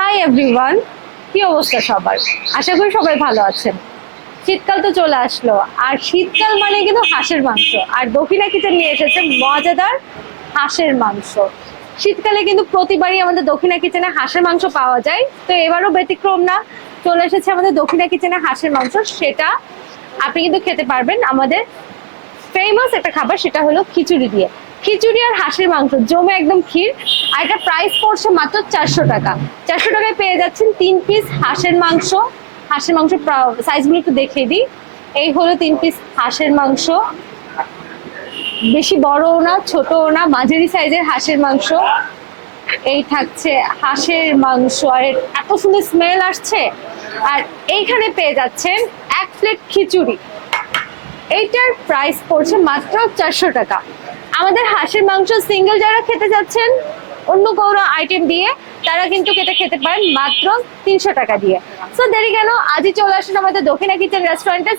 Hi everyone কি অবস্থা সবার? আশা করি সবাই ভালো আছেন। শীতকাল তো চলে আসলো। আর শীতকাল মানে কিন্তু হাঁসের মাংস। আর দক্ষিণা কিচেন নিয়ে এসেছে মজাদার হাঁসের মাংস। শীতকালে কিন্তু প্রতিবারই আমাদের দক্ষিণা কিচেনে হাঁসের মাংস পাওয়া যায়। তো এবারও ব্যতিক্রম না। চলে এসেছে আমাদের দক্ষিণা কিচেনে হাঁসের মাংস। সেটা আপনি কিন্তু খেতে পারবেন আমাদের ফেমাস একটা খাবার সেটা হলো খিচুড়ি দিয়ে। খিচুড়ি আর হাঁসের মাংস, জমে একদম ক্ষীর, আর এটা প্রাইস পড়ছে মাত্র চারশো টাকা। চারশো টাকায় পেয়ে যাচ্ছেন তিন পিস হাঁসের মাংস। হাঁসের মাংস সাইজগুলো একটু দেখিয়ে দিই। এই হলো তিন পিস হাঁসের মাংস। বেশি বড়ও না, ছোটও না, মাঝারি সাইজের হাঁসের মাংস। এই থাকছে হাঁসের মাংস। আর এত সুন্দর স্মেল আসছে। আর এইখানে পেয়ে যাচ্ছেন এক প্লেট খিচুড়ি। এইটার প্রাইস পড়ছে মাত্র চারশো টাকা। আমাদের হাঁসের মাংস সিঙ্গেল যারা খেতে যাচ্ছেন, অন্য কোনো আইটেম দিয়ে, তারা কিন্তু কেটে খেতে পারেন মাত্র তিনশো টাকা দিয়ে। সো দেরি কেন, আজই চলে আসুন আমাদের দক্ষিণা কিচেন রেস্টুরেন্টে